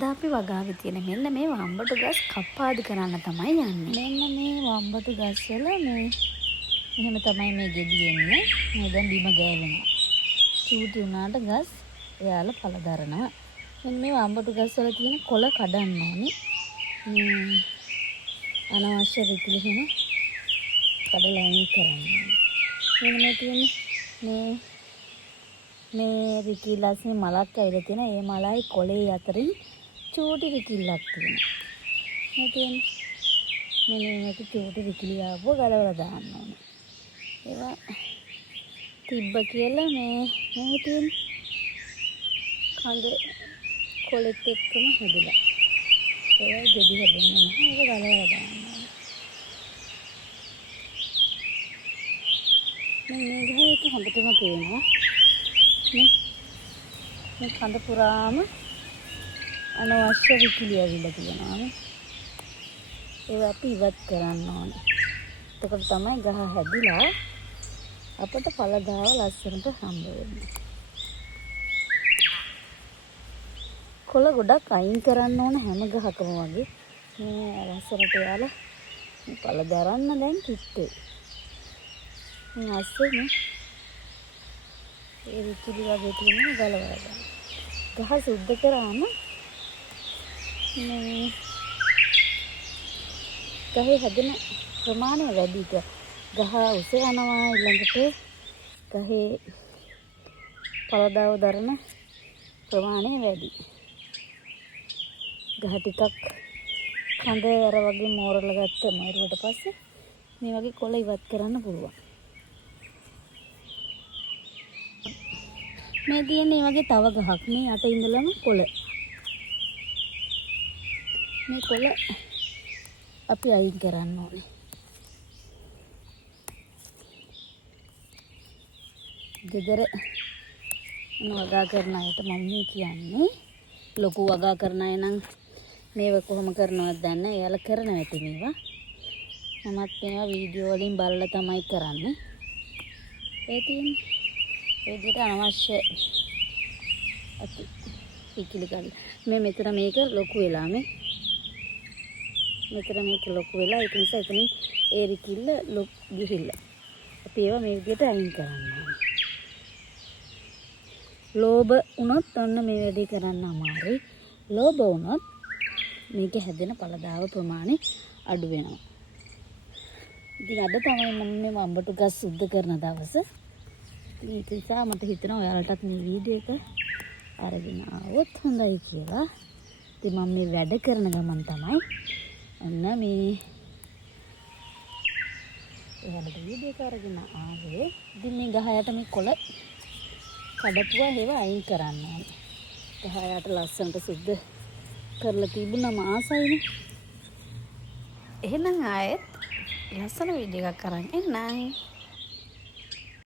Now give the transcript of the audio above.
අද අපි වගාවේ තියෙන මෙන්න මේ වම්බටු ගස් කප්පාදු කරන්න තමයි යන්නේ. මෙන්න මේ වම්බටු ගස් වල මේ එහෙම තමයි මේ ගෙඩි එන්නේ. මේ දැන් බිම ගෑවෙනවා. චූටි උනාට ගස් එයාලා පළ දරනවා. මෙන්න මේ වම්බටු ගස් වල තියෙන කොළ කඩන්න ඕනේ. අනවශ්‍ය රිකිලි වෙන කඩලා අයින් කරන්න ඕනේ. මෙන්න මේ තියෙන්නේ මේ රිකිල්ලස්නේ මලක් ඇවිල්ලා තියෙන. ඒ මලයි කොළේ අතරින් චූටි රිකිල්ලක් තියෙනවා. මේ තියෙන්නේ මෙන්න මේක චූටි රිකිලි ආවව ගලවලා දාන්න ඕනේ. ඒවා තිබ්බ කියලා මේ තියෙන කඳ කොළෙත් එක්කම හැදිලා. ඒවා ගෙඩි හැදෙන්නේ නැහැ. ඒක ගලවලා දාන්න ඕනේ. මේ ගහේට හොඳටම පේනවා. මේ කඳ පුරාම අනවශ්‍ය විකිලි ඇවිල්ලා තියෙනවා නේ. ඒවා අපි ඉවත් කරන්න ඕනේ. එතකොට තමයි ගහ හැදිලා අපට ඵලදාව ලස්සනට හම්බ වෙන්නේ. කොළ ගොඩක් අයින් කරන්න ඕන හැම ගහකම වගේ. මේ ලස්සනට යාලා ඵල දරන්න දැන් කිට්ටේ. මේ ඇස්සේ ඒ විකිලි වගේ තියෙන ගලවලා ගන්න. ගහ සුද්ධ කරාම මේ ගහේ හැදෙන ප්‍රමාණය වැඩි. ගහ උස යනවා ඊළඟට ගහේ පළදාව දරන ප්‍රමාණය වැඩි. ගහ ටිකක් කඳ අර වගේ මෝරලා ගත්ත මරුවට පස්සේ මේ වගේ කොළ ඉවත් කරන්න පුළුවන්. මේ තියෙන්නේ වගේ තව ගහක්. මේ යට ඉඳලම කොළ. මේ කොළ අපි අයින් කරන්න ඕනේ. ගෙදර වගා කරන අයට මම මේ කියන්නේ ලොකු වගා කරන අය නම් මේව කොහොම කරනවද දන්නේ නැහැ. එයාලා කරනවා ඇති මේවා. මමත් මේවා වීඩියෝ වලින් බලලා තමයි කරන්නේ. ඒ තියෙන්නේ ඒ විදිහට අනවශ්‍ය අති විකිලි ගන්න. මේ මෙතන මේක ලොකු වෙලා මෙතන මේක ලොකු වෙලා ඒක නිසා එතනින් ඒ රිකිල්ල ගිහිල්ලා. අපි ඒවා මේ විදිහට අයින් කරන්න ඕනේ. ලෝභ වුණොත් ඔන්න මේ වැඩේ කරන්න අමාරුයි. ලෝභ වුණොත් මේක හැදෙන ඵලදාව ප්‍රමාණය අඩු වෙනවා. ඉතින් අද තමයි මම මේ වම්බටු ගස් සුද්ධ කරන දවස. ඒක නිසා මට හිතෙනවා ඔයාලටත් මේ වීඩියෝ එක අරගෙන ආවොත් හොඳයි කියලා. ඉතින් මම මේ වැඩ කරන ගමන් තමයි ඔන්න මේ ඔයාලට වීඩියෝ එක අරගෙන ආවේ. ඉතින් මේ ගහ යට මේ කොළ කඩපුවා ඒව අයින් කරන්න ඕනේ. ගහ යට ලස්සනට සුද්ධ කරලා තිබුණාම ආසයිනේ. එහෙනම් ආයෙත් ලස්සන වීඩියෝ එකක් අරන් එන්නම්.